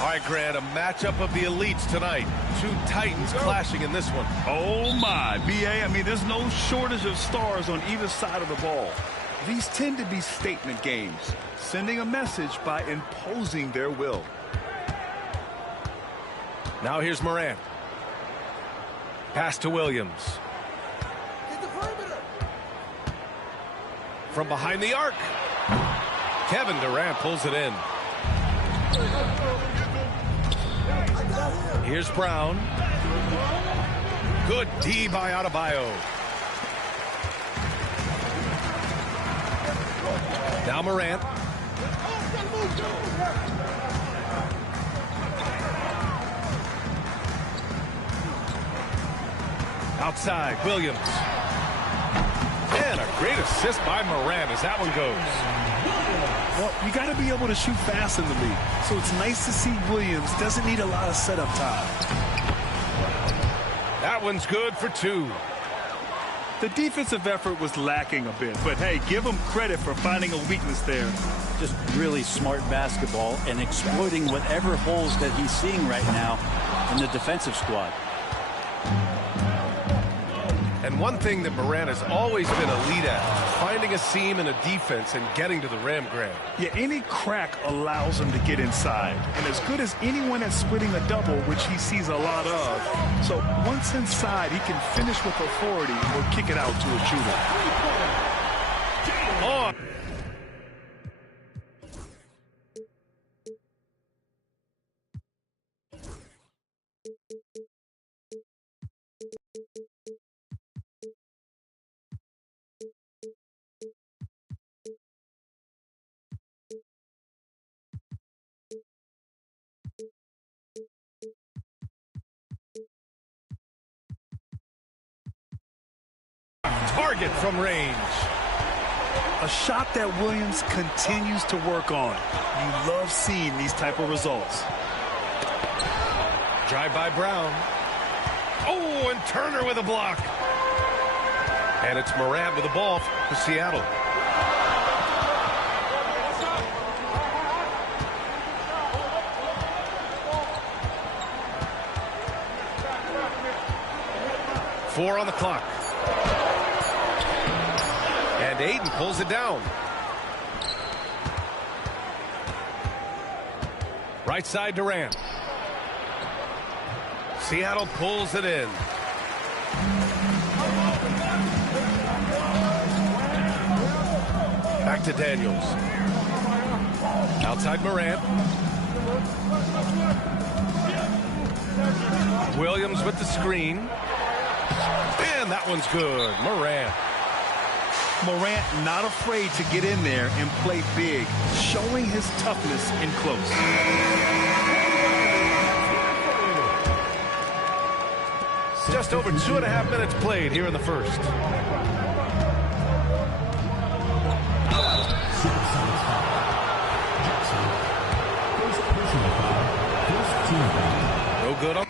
All right, Grant, a matchup of the elites tonight. Two titans clashing in this one. Oh, my. B.A., I mean, there's no shortage of stars on either side of the ball. These tend to be statement games, sending a message by imposing their will. Now here's Morant. Pass to Williams. From behind the arc. Kevin Durant pulls it in. Here's Brown. Good D by Adebayo. Now Morant. Outside, Williams. And a great assist by Morant as that one goes. Well, you got to be able to shoot fast in the league. So it's nice to see Williams doesn't need a lot of setup time. That one's good for two. The defensive effort was lacking a bit, but hey, give him credit for finding a weakness there. Just really smart basketball and exploiting whatever holes that he's seeing right now in the defensive squad. And one thing that Morant has always been elite at, finding a seam in a defense and getting to the rim, Grant. Yeah, any crack allows him to get inside. And as good as anyone at splitting a double, which he sees a lot of. So once inside, he can finish with authority or kick it out to a shooter. On. Target from range. A shot that Williams continues to work on. You love seeing these type of results. Drive by Brown. Oh, and Turner with a block. And it's Morant with the ball for Seattle. Four on the clock. And Ayton pulls it down. Right side Durant. Seattle pulls it in. Back to Daniels. Outside Morant. Williams with the screen. And that one's good. Morant. Morant not afraid to get in there and play big, showing his toughness in close. Just over 2.5 minutes played here in the first. No good on.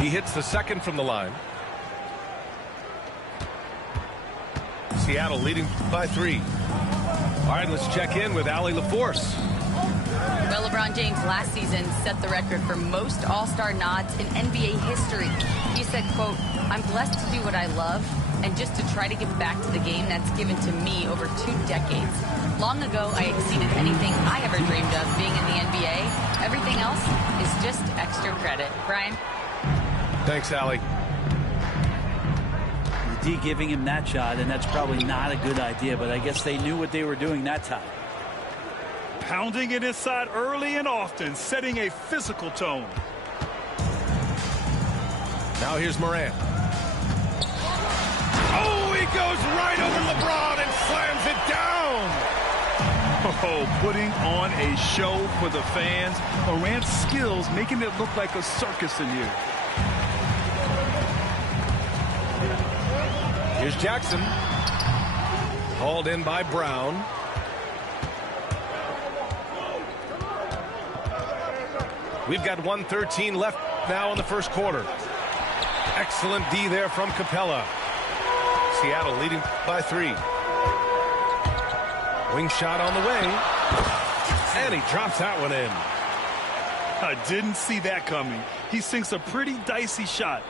He hits the second from the line. Seattle leading by 3. All right, let's check in with Allie LaForce. Well, LeBron James last season set the record for most All-Star nods in NBA history. He said, quote, "I'm blessed to do what I love and just to try to give back to the game that's given to me over 2 decades. Long ago, I exceeded anything I ever dreamed of being in the NBA. Everything else is just extra credit." Brian? Thanks, Allie. D giving him that shot, and that's probably not a good idea, but I guess they knew what they were doing that time. Pounding it inside early and often, setting a physical tone. Now here's Morant. Oh, he goes right over LeBron and slams it down. Oh, putting on a show for the fans. Morant's skills making it look like a circus in here. Here's Jackson. Hauled in by Brown. We've got 1:13 left now in the first quarter. Excellent D there from Capella. Seattle leading by 3. Wing shot on the way. And he drops that one in. I didn't see that coming. He sinks a pretty dicey shot.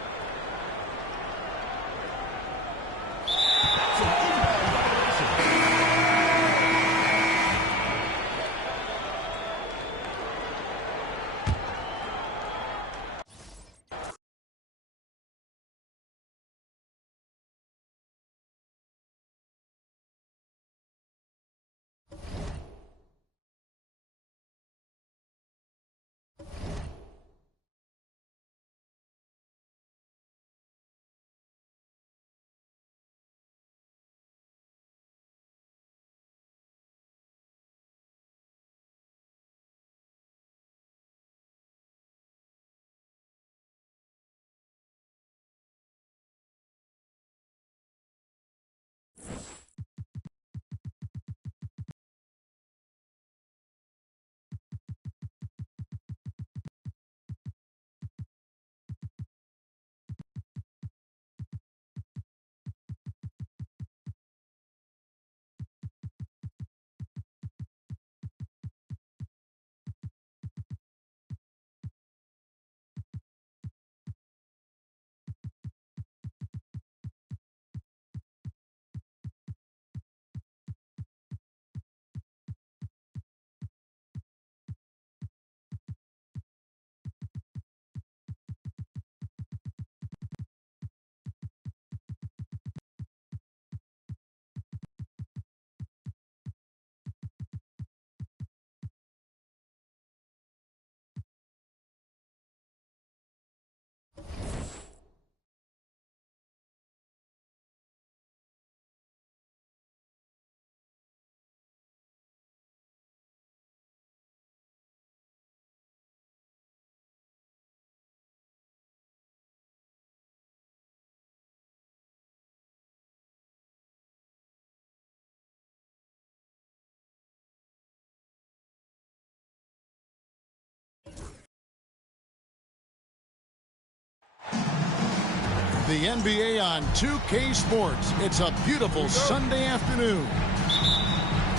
The NBA on 2K Sports. It's a beautiful Sunday afternoon.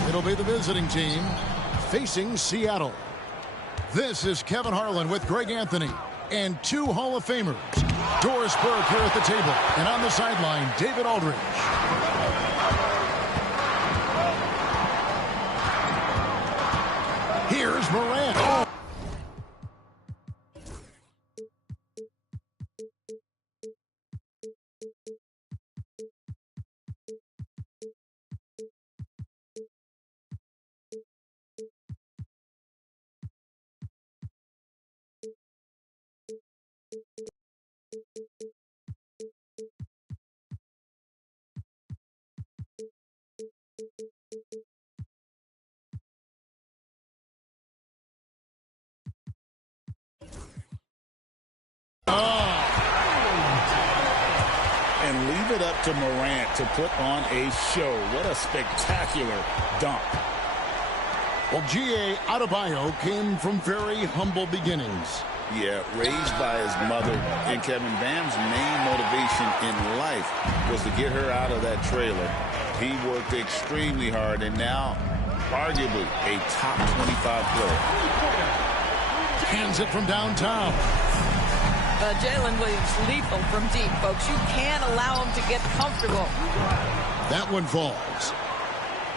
It'll be the visiting team facing Seattle. This is Kevin Harlan with Greg Anthony and 2 Hall of Famers. Doris Burke here at the table, and on the sideline, David Aldridge. Here's Morant. Oh. And leave it up to Morant to put on a show. What a spectacular dunk. Well, G.A. Adebayo came from very humble beginnings. Yeah, raised by his mother. And Kevin, Bam's main motivation in life was to get her out of that trailer. He worked extremely hard and now arguably a top 25 player. Hands it from downtown. Jalen Williams lethal from deep, folks. You can't allow him to get comfortable. That one falls.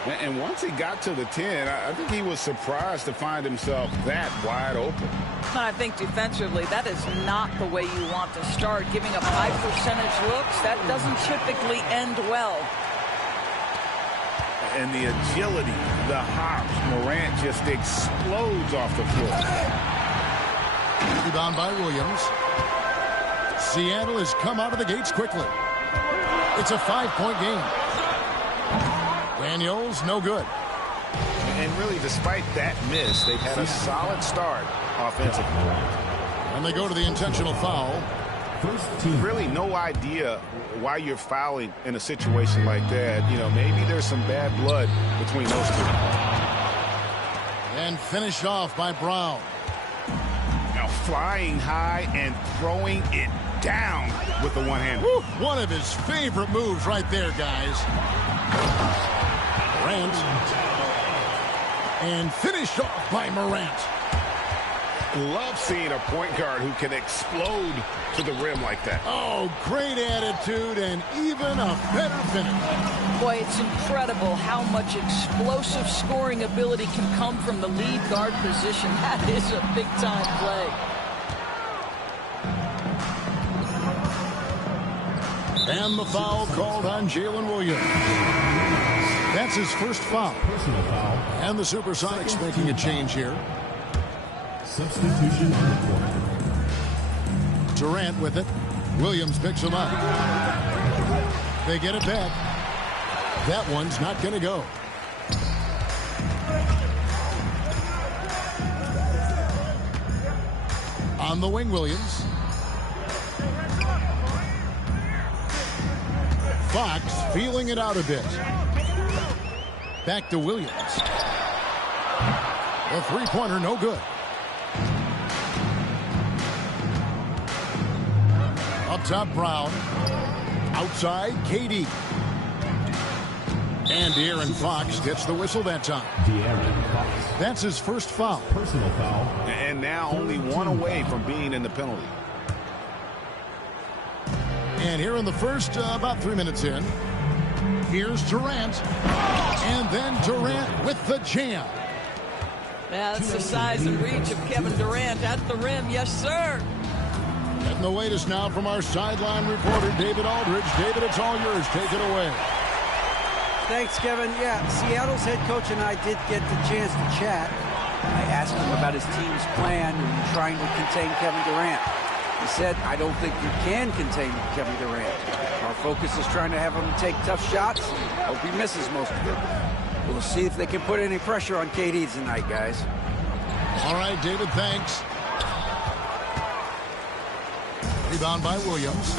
And once he got to the 10, I think he was surprised to find himself that wide open. I think defensively, that is not the way you want to start. Giving up high percentage looks, that doesn't typically end well. And the agility, the hops, Morant just explodes off the floor. Rebound by Williams. Seattle has come out of the gates quickly. It's a 5-point game. Daniels, no good. And really, despite that miss, they've had a solid start offensively. And they go to the intentional foul. Really no idea why you're fouling in a situation like that. You know, maybe there's some bad blood between those two. And finished off by Brown. Now flying high and throwing it down with the one-hander. One of his favorite moves right there, guys. Morant. And finished off by Morant. Love seeing a point guard who can explode to the rim like that. Oh, great attitude and even a better finish. Boy, it's incredible how much explosive scoring ability can come from the lead guard position. That is a big-time play. And the foul called on Jalen Williams. That's his first foul. And the Supersonics making a change here. Substitution on the court. Durant with it. Williams picks him up. They get it back. That one's not going to go. On the wing, Williams. Fox feeling it out a bit. Back to Williams. The three-pointer, no good. Up top, Brown. Outside, KD. And De'Aaron Fox gets the whistle that time. De'Aaron Fox. That's his first foul. Personal foul. And now only one away from being in the penalty. And here in the first, about 3 minutes in, here's Durant. And then Durant with the jam. Yeah, that's the size and reach of Kevin Durant at the rim. Yes, sir. Getting the latest now from our sideline reporter, David Aldridge. David, it's all yours. Take it away. Thanks, Kevin. Yeah, Seattle's head coach and I did get the chance to chat. I asked him about his team's plan in trying to contain Kevin Durant. He said, I don't think you can contain Kevin Durant. Our focus is trying to have him take tough shots. Hope he misses most of it. We'll see if they can put any pressure on KD tonight, guys. All right, David, thanks. Rebound by Williams.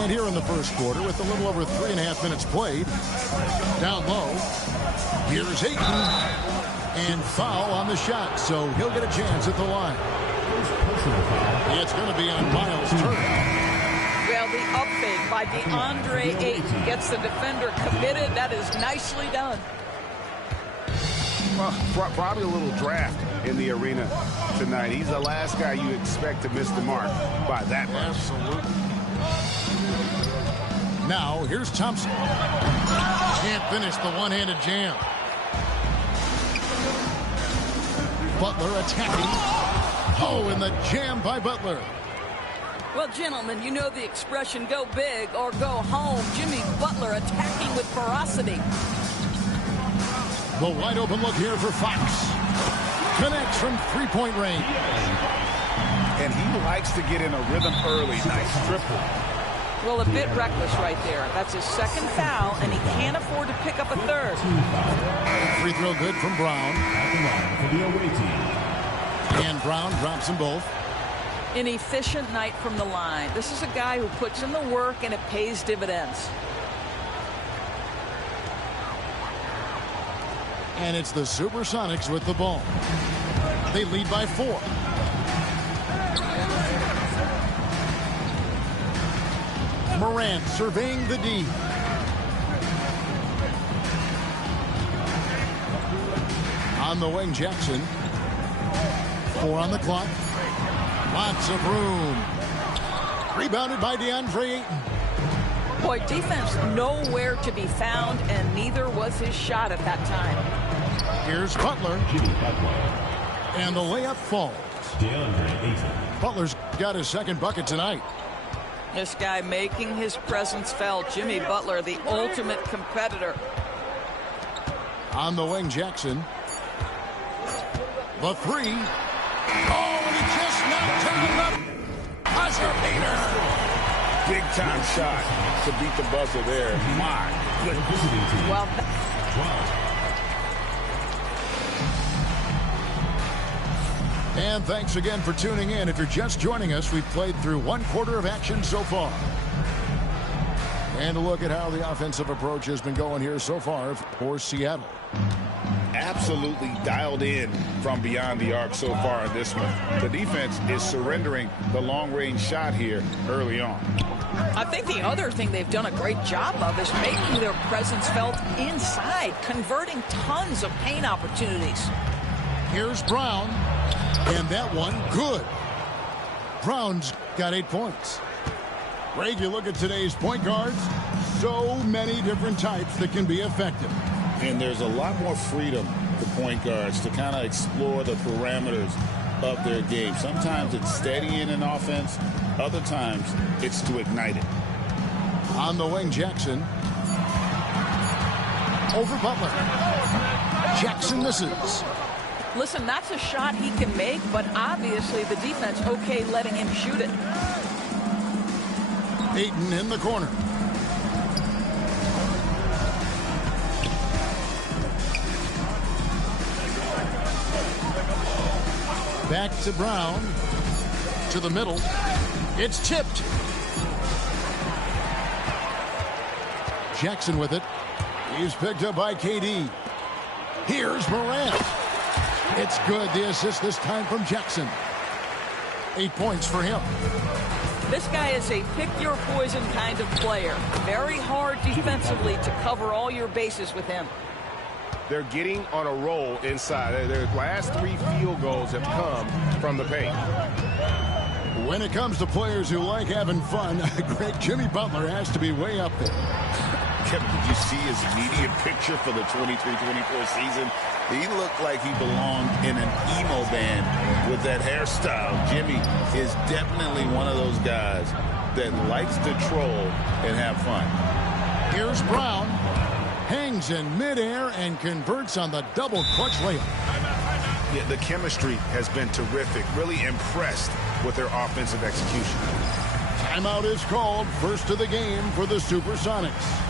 And here in the first quarter, with a little over 3.5 minutes played, down low, here's Ayton. And foul on the shot, so he'll get a chance at the line. It's going to be on Miles Turner. Well, the up fake by DeAndre Ayton gets the defender committed. That is nicely done. Well, probably a little draft in the arena tonight. He's the last guy you expect to miss the mark by that much. Absolutely. Now, here's Thompson. Can't finish the one-handed jam. Butler attacking. Oh, and the jam by Butler. Well, gentlemen, you know the expression, go big or go home. Jimmy Butler attacking with ferocity. The wide open look here for Fox. Connects from three-point range. And he likes to get in a rhythm early. Nice triple. Well, a bit reckless right there. That's his second foul, and he can't afford to pick up a third. Free throw good from Brown. For the away team. And Brown drops them both. An efficient night from the line. This is a guy who puts in the work, and it pays dividends. And it's the Supersonics with the ball. They lead by 4. Morant surveying the D. On the wing, Jackson. 4 on the clock. Lots of room. Rebounded by DeAndre Ayton. Boy, defense nowhere to be found, and neither was his shot at that time. Here's Butler. Jimmy Butler. And the layup falls. DeAndre Ayton. Butler's got his second bucket tonight. This guy making his presence felt. Jimmy Butler, the ultimate competitor. On the wing, Jackson. The 3. Oh, and he just knocked it up. Buzzer beater. Big time shot to beat the buzzer there. My goodness. Well, And thanks again for tuning in. If you're just joining us, we've played through 1 quarter of action so far. And a look at how the offensive approach has been going here so far for Seattle. Absolutely. absolutely dialed in from beyond the arc so far in this one. The defense is surrendering the long-range shot here early on. I think the other thing they've done a great job of is making their presence felt inside, converting tons of paint opportunities. Here's Brown, and that one good. Brown's got 8 points. Greg, you look at today's point guards, so many different types that can be effective. And there's a lot more freedom for point guards to kind of explore the parameters of their game. Sometimes it's steadying an offense. Other times it's to ignite it. On the wing, Jackson. Over Butler. Jackson misses. Listen, that's a shot he can make, but obviously the defense okay letting him shoot it. Ayton in the corner. Back to Brown. To the middle. It's tipped. Jackson with it. He's picked up by KD. Here's Morant. It's good. The assist this time from Jackson. 8 points for him. This guy is a pick-your-poison kind of player. Very hard defensively to cover all your bases with him. They're getting on a roll inside. Their last 3 field goals have come from the paint. When it comes to players who like having fun, Greg, Jimmy Butler has to be way up there. Kevin, did you see his media picture for the 23-24 season? He looked like he belonged in an emo band with that hairstyle. Jimmy is definitely one of those guys that likes to troll and have fun. Here's Brown. Hangs in midair and converts on the double clutch layup. Yeah, the chemistry has been terrific. Really impressed with their offensive execution. Timeout is called. First of the game for the Supersonics.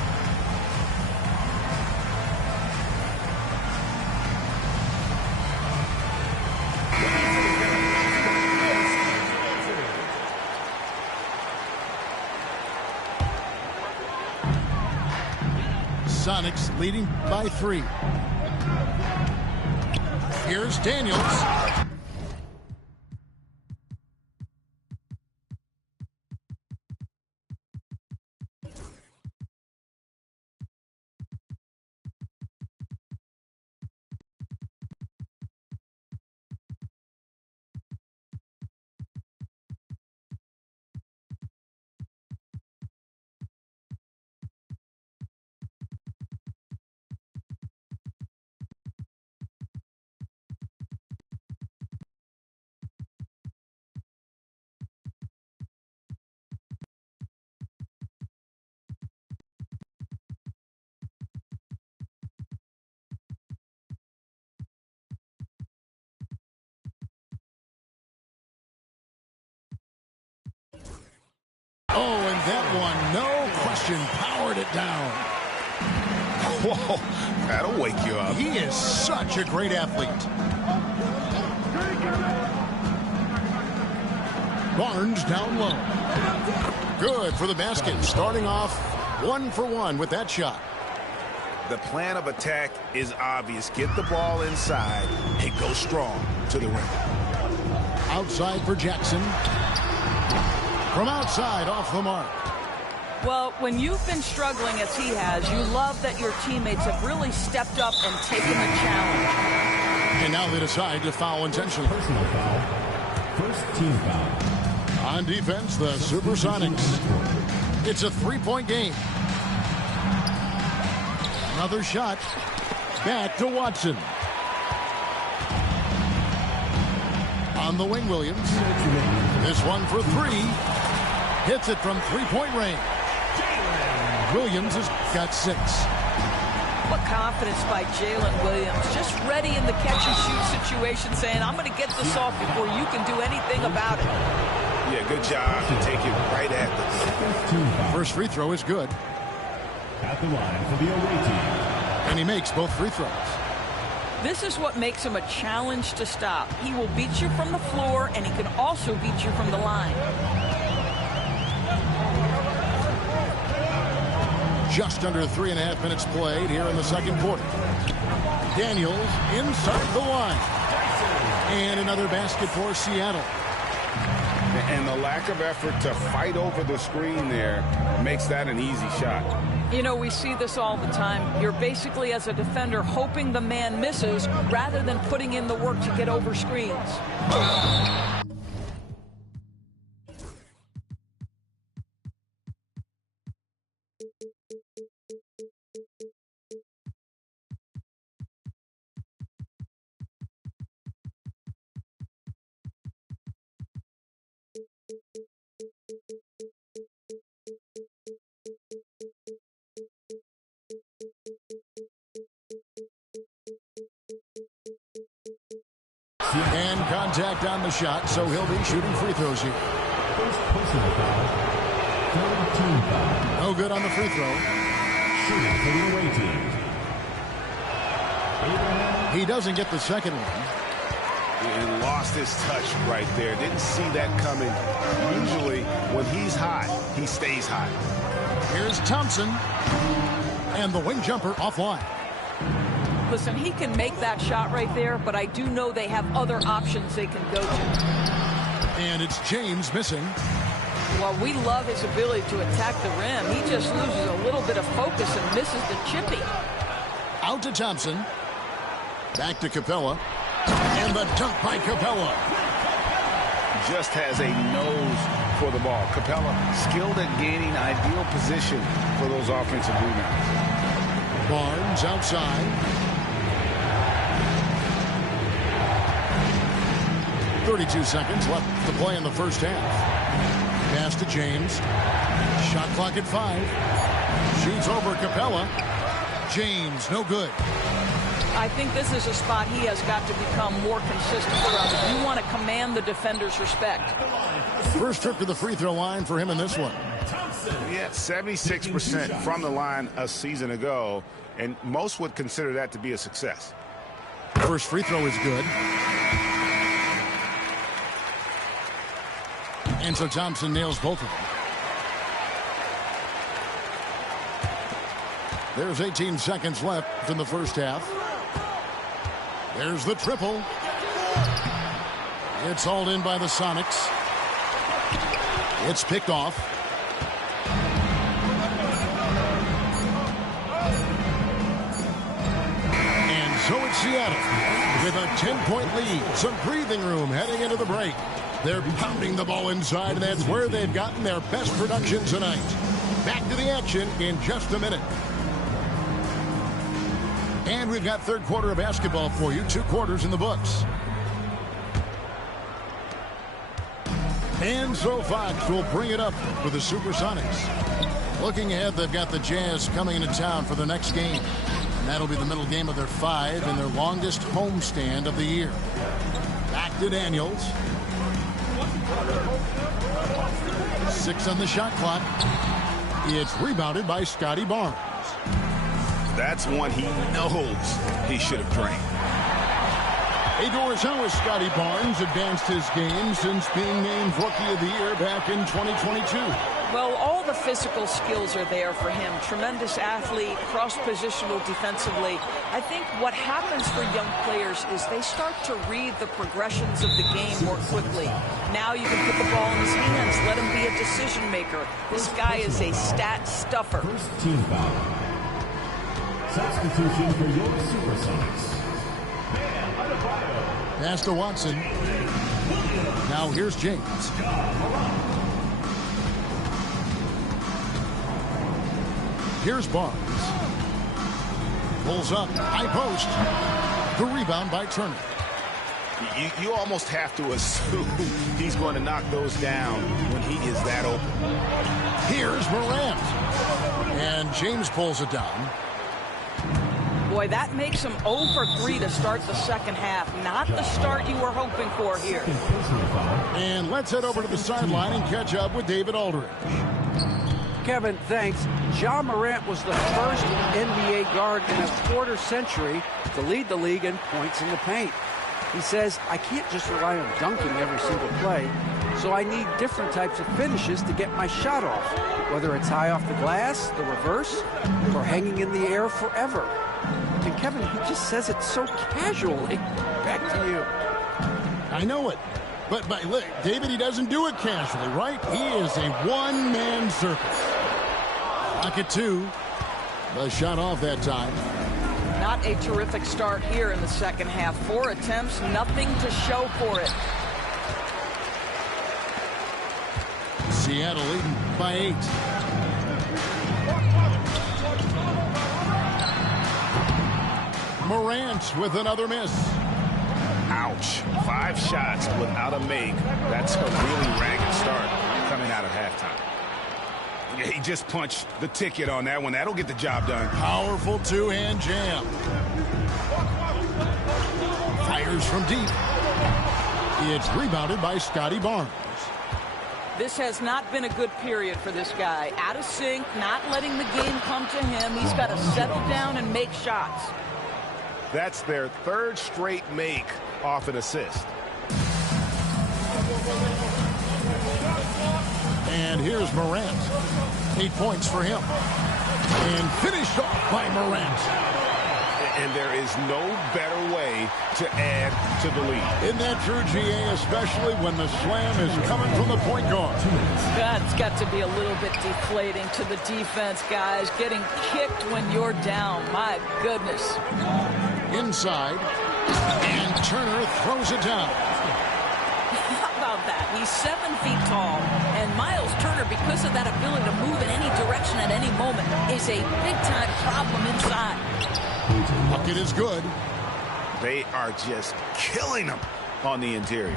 Sonics leading by 3. Here's Daniels. Oh, and that one, no question, powered it down. Whoa, that'll wake you up. He is such a great athlete. Barnes down low. Good for the basket. Starting off 1 for 1 with that shot. The plan of attack is obvious. Get the ball inside and go strong to the rim. Outside for Jackson. From outside, off the mark. Well, when you've been struggling as he has, you love that your teammates have really stepped up and taken the challenge. And now they decide to foul intentionally. Personal foul. First team foul. On defense, the Supersonics. It's a 3-point game. Another shot. Back to Watson. On the wing, Williams. This one for 3. Hits it from 3-point range. Williams has got 6. What confidence by Jalen Williams. Just ready in the catch-and-shoot situation, saying, I'm going to get this off before you can do anything about it. Yeah, good job to take it right at the First free throw is good. At the line for the away team. And he makes both free throws. This is what makes him a challenge to stop. He will beat you from the floor, and he can also beat you from the line. Just under 3.5 minutes played here in the second quarter. Daniels inside the line. And another basket for Seattle. And the lack of effort to fight over the screen there makes that an easy shot. You know, we see this all the time. You're basically, as a defender, hoping the man misses rather than putting in the work to get over screens. And contact on the shot, so he'll be shooting free throws here. First personal foul. Third team foul. No good on the free throw. Shooting for the away team. He doesn't get the second one. And lost his touch right there. Didn't see that coming. Usually, when he's hot, he stays hot. Here's Thompson. And the wing jumper offline. Listen, he can make that shot right there, but I do know they have other options they can go to. And it's James missing. Well, we love his ability to attack the rim. He just loses a little bit of focus and misses the chippy. Out to Thompson. Back to Capella. And the dunk by Capella. Just has a nose for the ball. Capella skilled at gaining ideal position for those offensive rebounds. Barnes outside. 32 seconds left to play in the first half. Pass to James. Shot clock at 5. Shoots over Capella. James, no good. I think this is a spot he has got to become more consistent from. You want to command the defender's respect. First trip to the free throw line for him in this one. Yeah, 76% from the line a season ago, and most would consider that to be a success. First free throw is good. And so Thompson nails both of them. There's 18 seconds left in the first half. There's the triple. It's hauled in by the Sonics. It's picked off. And so it's Seattle with a 10-point lead. Some breathing room heading into the break. They're pounding the ball inside, and that's where they've gotten their best production tonight. Back to the action in just a minute. And we've got third quarter of basketball for you. 2 quarters in the books. And so Fox will bring it up with the Supersonics. Looking ahead, they've got the Jazz coming into town for the next game. And that'll be the middle game of their 5 and their longest homestand of the year. Back to Daniels. 6 on the shot clock. It's rebounded by Scotty Barnes. That's one he knows he should have drained. Hey, Doris, how has Scotty Barnes advanced his game since being named Rookie of the Year back in 2022? Well, all the physical skills are there for him. Tremendous athlete, cross-positional defensively. I think what happens for young players is they start to read the progressions of the game more quickly. Now you can put the ball in his hands, let him be a decision maker. This guy is a stat stuffer. First team foul. Substitution for your Supersonics. Pass to Watson. Now here's James. Here's Barnes. Pulls up. High post. The rebound by Turner. You almost have to assume he's going to knock those down when he is that open. Here's Morant. And James pulls it down. Boy, that makes him 0 for 3 to start the second half. Not the start you were hoping for here. And let's head over to the sideline and catch up with David Aldridge. Kevin, thanks. Ja Morant was the first NBA guard in a quarter century to lead the league in points in the paint. He says, I can't just rely on dunking every single play, so I need different types of finishes to get my shot off, whether it's high off the glass, the reverse, or hanging in the air forever. And Kevin, he just says it so casually. Back to you. I know it. But look, David, he doesn't do it casually, right? He is a one-man circus. Pocket two. The shot off that time. Not a terrific start here in the second half. 4 attempts, nothing to show for it. Seattle leading by 8. Morant with another miss. Ouch. 5 shots without a make. That's a really ragged start coming out of halftime. Yeah, he just punched the ticket on that one. That'll get the job done. Powerful two-hand jam. Fires from deep. It's rebounded by Scotty Barnes. This has not been a good period for this guy. Out of sync, not letting the game come to him. He's got to settle down and make shots. That's their 3rd straight make off an assist. And here's Morant. 8 points for him. And finished off by Morant. And there is no better way to add to the lead. Isn't that true, GA, especially when the slam is coming from the point guard? That's got to be a little bit deflating to the defense, guys. Getting kicked when you're down. My goodness. Inside. And Turner throws it down. How about that? He's 7 feet tall. And Miles Turner, because of that ability to move in any direction at any moment, is a big-time problem inside. Bucket is good. They are just killing them on the interior.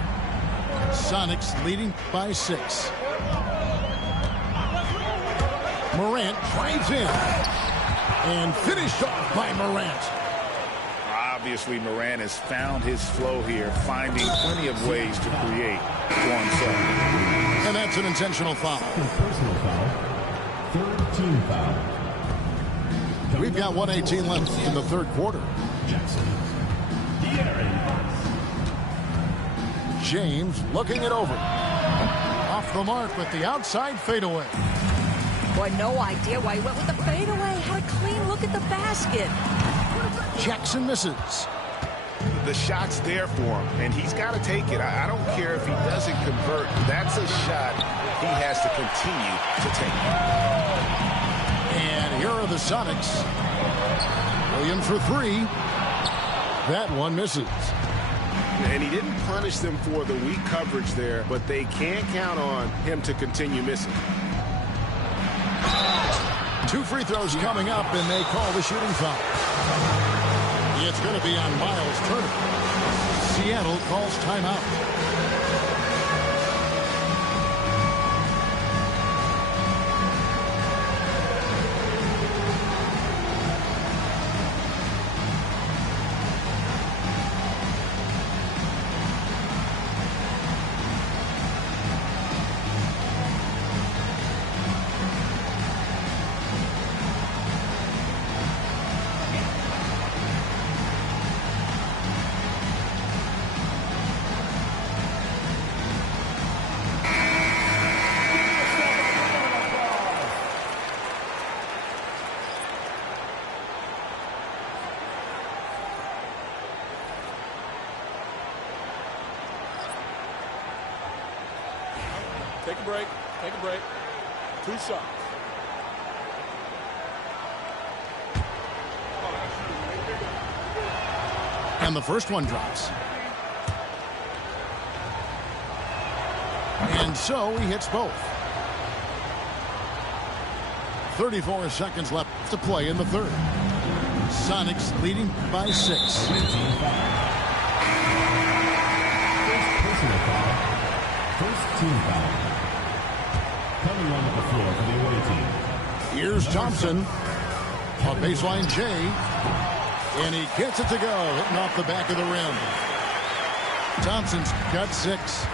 Sonics leading by 6. Morant drives in. And finished off by Morant. Obviously, Morant has found his flow here, finding plenty of ways to create for himself. And that's an intentional foul. Personal foul. 3rd team foul. We've got 1:18 left in the 3rd quarter. Jackson. James looking it over. Off the mark with the outside fadeaway. Boy, no idea why he went with the fadeaway. Had a clean look at the basket. Jackson misses. The shot's there for him, and he's got to take it. I don't care if he doesn't convert. That's a shot he has to continue to take. And here are the Sonics. Williams for 3. That one misses. And he didn't punish them for the weak coverage there, but they can't count on him to continue missing. 2 free throws coming up, and they call the shooting foul. It's going to be on Miles Turner. Seattle calls timeout. Take a break. Take a break. 2 shots. And the first one drops. And so he hits both. 34 seconds left to play in the 3rd. Sonics leading by 6. Personal foul. 1st team foul. Coming on the floor for the away team. Here's Thompson. A baseline J. And he gets it to go. Hitting off the back of the rim. Thompson's got 6.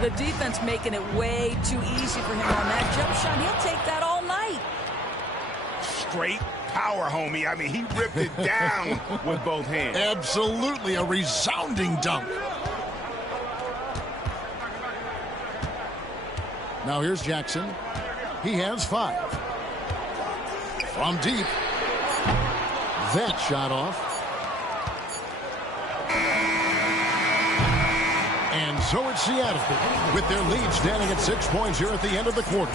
The defense making it way too easy for him on that jump shot. He'll take that all night. Straight power, homie. I mean, he ripped it down with both hands. Absolutely a resounding dunk. Now here's Jackson. He has 5. From deep. that shot off. And so it's Seattle with their lead standing at 6 points here at the end of the quarter.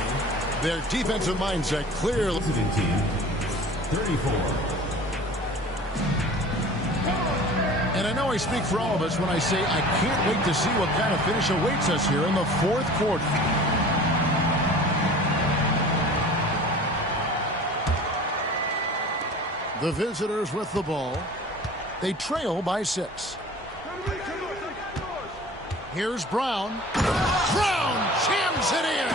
Their defensive mindset clearly. Team, 34. And I know I speak for all of us when I say I can't wait to see what kind of finish awaits us here in the fourth quarter. The visitors with the ball. They trail by 6. Here's Brown. Brown jams it in.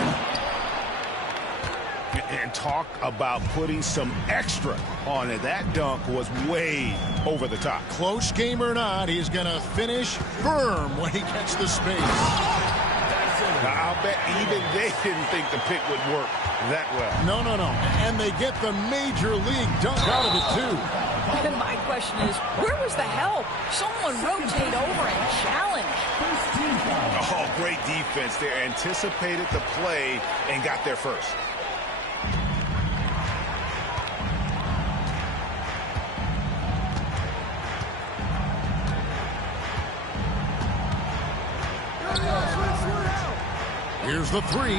And talk about putting some extra on it. That dunk was way over the top. Close game or not, he's going to finish firm when he gets the space. Now, I'll bet even they didn't think the pick would work that well. No. And they get the major league dunk out of it, too. And my question is, where was the help? Someone rotate over and challenge. Oh, great defense there. Anticipated the play and got there first. Here's the 3.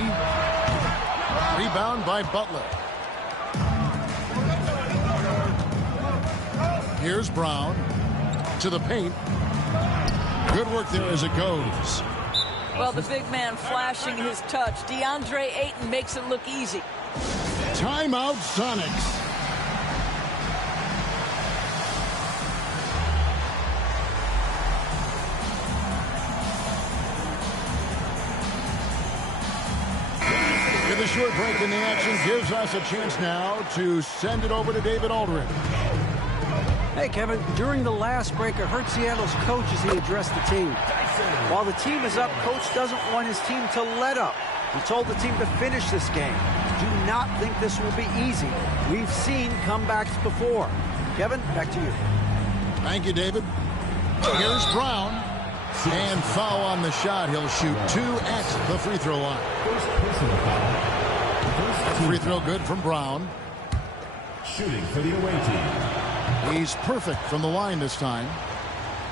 Rebound by Butler. Here's Brown to the paint. Good work there as it goes. Well, the big man flashing his touch. DeAndre Ayton makes it look easy. Timeout, Sonics. The short break in the action gives us a chance now to send it over to David Aldridge. Hey, Kevin, during the last break, I heard Seattle's coach as he addressed the team. While the team is up, coach doesn't want his team to let up. He told the team to finish this game. Do not think this will be easy. We've seen comebacks before. Kevin, back to you. Thank you, David. Here's Brown. And foul on the shot. He'll shoot 2 at the free throw line. Free throw good from Brown. Shooting for the away team. He's perfect from the line this time.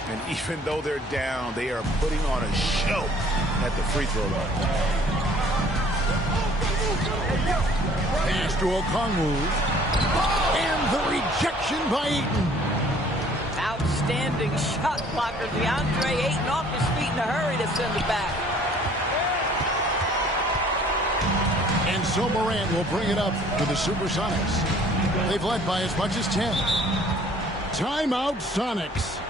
And even though they're down, they are putting on a show at the free throw line. Pass to Okongwu. And the rejection by Ayton. Outstanding shot blocker. DeAndre Ayton off his feet in a hurry to send it back. And so Morant will bring it up to the Supersonics. They've led by as much as 10. Timeout, Sonics.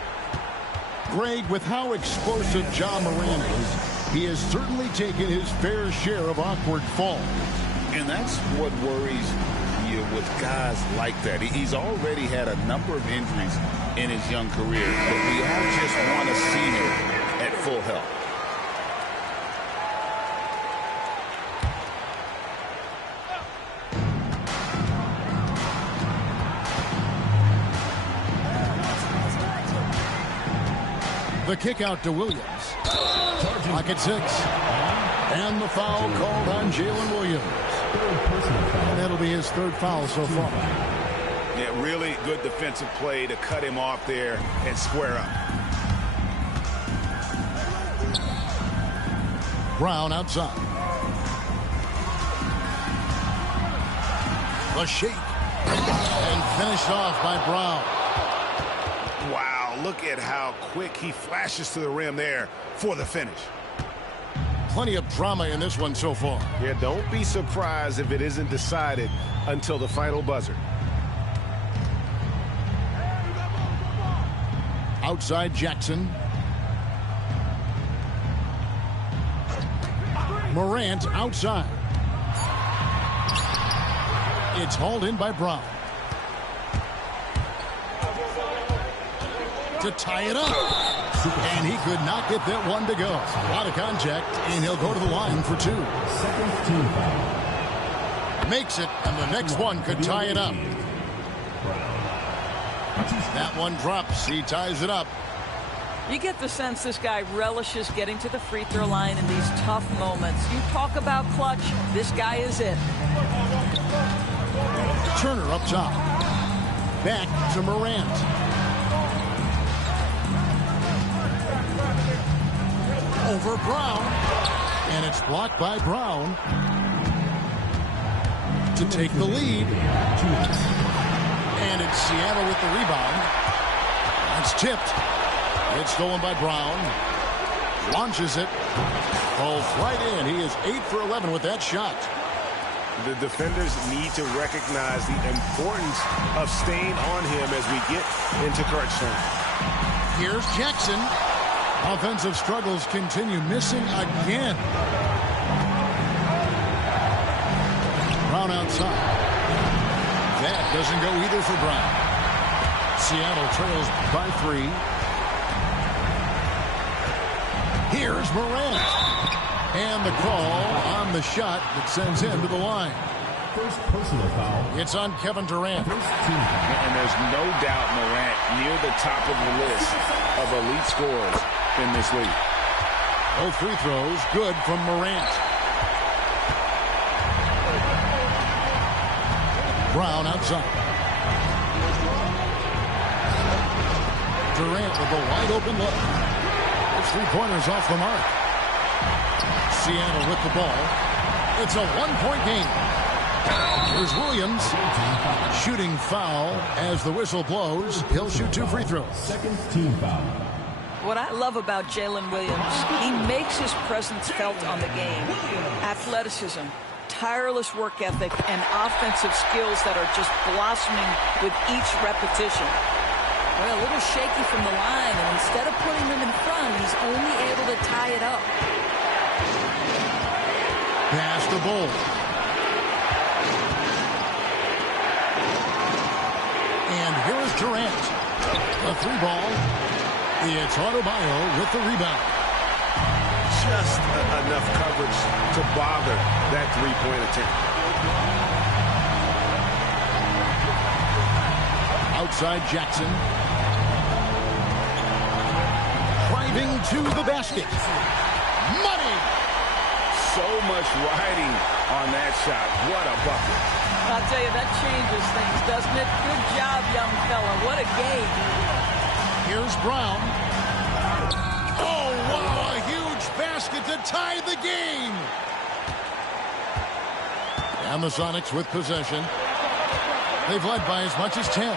Greg, with how explosive Ja Morant is, he has certainly taken his fair share of awkward falls. And that's what worries you with guys like that. He's already had a number of injuries in his young career, but we all just want to see him at full health. The kick out to Williams. Clock at 6. And the foul called on Jalen Williams. And that'll be his 3rd foul so far. Yeah, really good defensive play to cut him off there and square up. Brown outside. The shake. And finished off by Brown. Wow, look at how quick he flashes to the rim there for the finish. Plenty of drama in this one so far. Yeah, don't be surprised if it isn't decided until the final buzzer. Outside Jackson. Morant outside. It's hauled in by Brown. To tie it up. And he could not get that one to go. Out of contact, and he'll go to the line for 2. Makes it, and the next one could tie it up. That one drops. He ties it up. You get the sense this guy relishes getting to the free throw line in these tough moments. You talk about clutch, this guy is it. Turner up top. Back to Morant. Over Brown. And it's blocked by Brown. To take the lead. And it's Seattle with the rebound. It's tipped. It's stolen by Brown. Launches it. Falls right in. He is 8 for 11 with that shot. The defenders need to recognize the importance of staying on him as we get into crunch time. Here's Jackson. Offensive struggles continue. Missing again. Brown outside. That doesn't go either for Brown. Seattle trails by 3. Here's Morant. And the call on the shot that sends him to the line. First personal foul. It's on Kevin Durant. And there's no doubt Morant near the top of the list of elite scorers in this league. Both free throws good from Morant. Brown outside. Durant with a wide open look. It's 3-pointers off the mark. Seattle with the ball. It's a 1-point game. Here's Williams. Shooting foul as the whistle blows. He'll shoot 2 free throws. Second team foul. What I love about Jalen Williams, he makes his presence felt on the game. Athleticism, tireless work ethic, and offensive skills that are just blossoming with each repetition. Well, a little shaky from the line, and instead of putting him in front, he's only able to tie it up. Pass the ball. And here is Durant. A 3-ball. It's Adebayo with the rebound. Just enough coverage to bother that 3-point attempt. Outside Jackson. Driving to the basket. Money! So much riding on that shot. What a bucket. I'll tell you, that changes things, doesn't it? Good job, young fella. What a game. Here's Brown. Oh, wow, a huge basket to tie the game. And the Sonics with possession. They've led by as much as 10.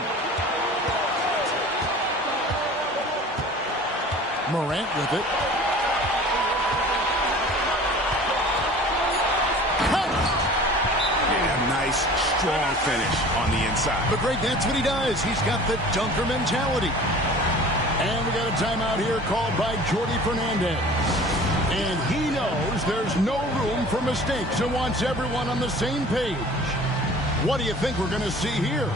Morant with it. Nice, strong finish on the inside. But Greg, that's what he does. He's got the dunker mentality. And we got a timeout here called by Jordi Fernandez. And he knows there's no room for mistakes and wants everyone on the same page. What do you think we're going to see here?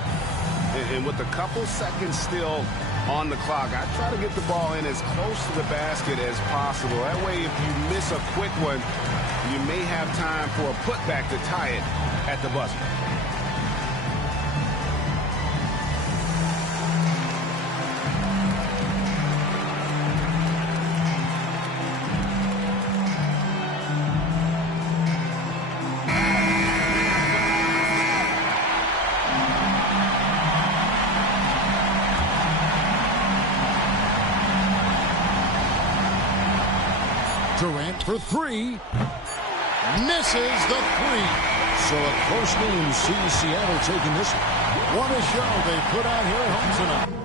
And with a couple seconds still on the clock, I try to get the ball in as close to the basket as possible. That way, if you miss a quick one, you may have time for a putback to tie it at the buzzer. Durant for 3. Misses the 3. So a close game sees Seattle taking this one. What a show they put out here at home tonight.